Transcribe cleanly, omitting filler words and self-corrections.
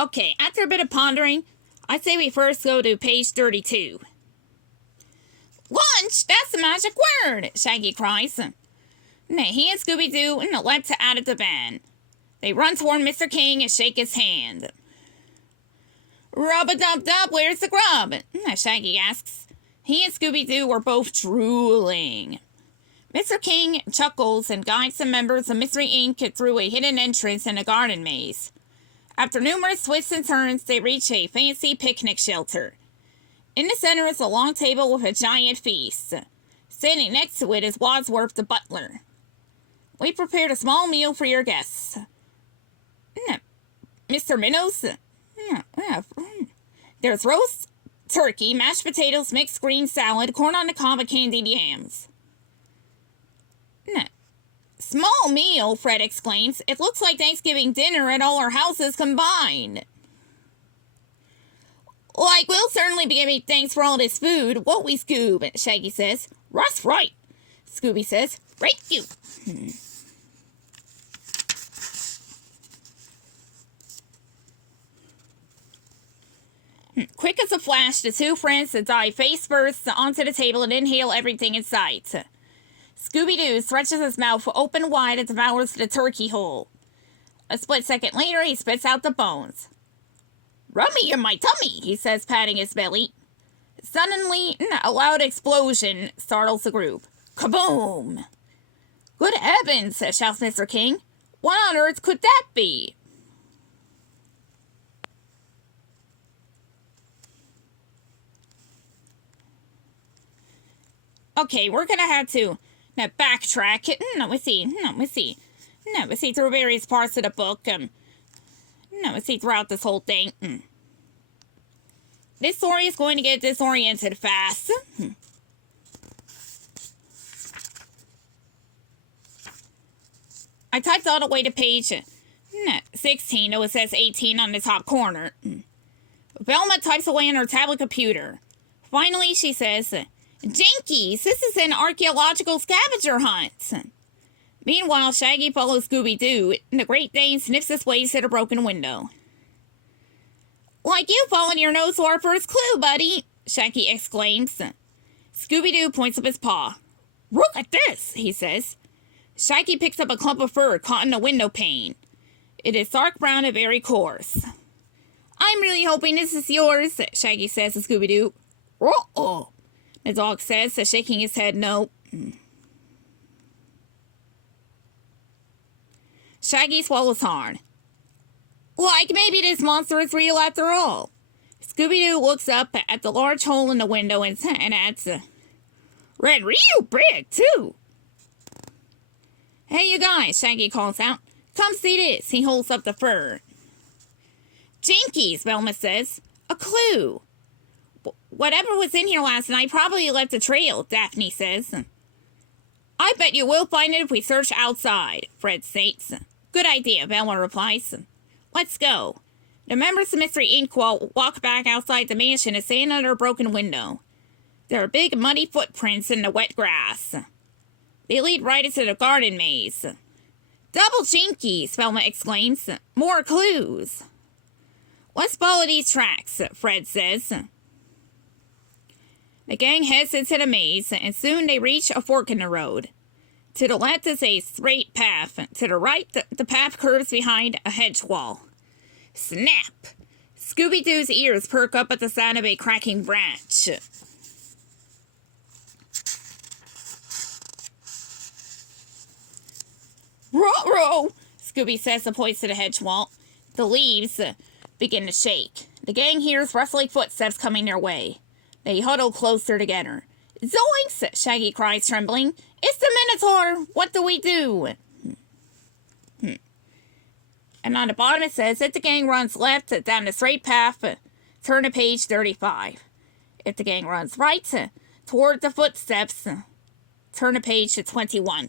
Okay, after a bit of pondering, I'd say we first go to page 32. Lunch? That's the magic word, Shaggy cries. He and Scooby-Doo leap to out of the van. They run toward Mr. King and shake his hand. Rub-a-dub-dub, where's the grub? Shaggy asks. He and Scooby-Doo were both drooling. Mr. King chuckles and guides the members of Mystery Inc. through a hidden entrance in a garden maze. After numerous twists and turns, they reach a fancy picnic shelter. In the center is a long table with a giant feast. Standing next to it is Wadsworth the butler. We prepared a small meal for your guests. Mr. Minnows? There's roast turkey, mashed potatoes, mixed green salad, corn on the cob, and candied yams. Small meal, Fred exclaims. It looks like Thanksgiving dinner at all our houses combined. Like, we'll certainly be giving thanks for all this food, won't we, Scoob? Shaggy says. That's right, Scooby says. Right you. Quick as a flash, the two friends dive face first onto the table and inhale everything in sight. Scooby-Doo stretches his mouth open wide and devours the turkey whole. A split second later, he spits out the bones. Rummy in my tummy, he says, patting his belly. Suddenly, a loud explosion startles the group. Kaboom! Good heavens, shouts Mr. King. What on earth could that be? Okay, we're gonna have to backtrack. Let's see through various parts of the book. Let's see throughout this whole thing. This story is going to get disoriented fast. I typed all the way to page 16, though it says 18 on the top corner. Velma types away on her tablet computer. Finally, she says, Jinkies, this is an archaeological scavenger hunt. Meanwhile, Shaggy follows Scooby-Doo, and the Great Dane sniffs his way to the broken window. Like you following your nose to our first clue, buddy, Shaggy exclaims. Scooby-Doo points up his paw. Look at this, he says. Shaggy picks up a clump of fur caught in the window pane. It is dark brown and very coarse. I'm really hoping this is yours, Shaggy says to Scooby-Doo. Uh-oh, the dog says, shaking his head no. Shaggy swallows hard. Like maybe this monster is real after all. Scooby-Doo looks up at the large hole in the window and adds, Red real big, too. Hey, you guys, Shaggy calls out. Come see this. He holds up the fur. Jinkies, Velma says. A clue. Whatever was in here last night probably left a trail, Daphne says. I bet you will find it if we search outside, Fred states. Good idea, Velma replies. Let's go. The members of Mystery Inc. walk back outside the mansion and stand under a broken window. There are big muddy footprints in the wet grass. They lead right into the garden maze. Double jinkies, Velma exclaims. More clues. Let's follow these tracks, Fred says. The gang heads into the maze, and soon they reach a fork in the road. To the left is a straight path. To the right, the path curves behind a hedge wall. Snap! Scooby-Doo's ears perk up at the sound of a cracking branch. Ruh-roh! Scooby says and points to the hedge wall. The leaves begin to shake. The gang hears rustling footsteps coming their way. They huddle closer together. Zoinks! Shaggy cries, trembling. It's the Minotaur! What do we do? And on the bottom it says, if the gang runs left down the straight path, turn to page 35. If the gang runs right toward the footsteps, turn to page 21.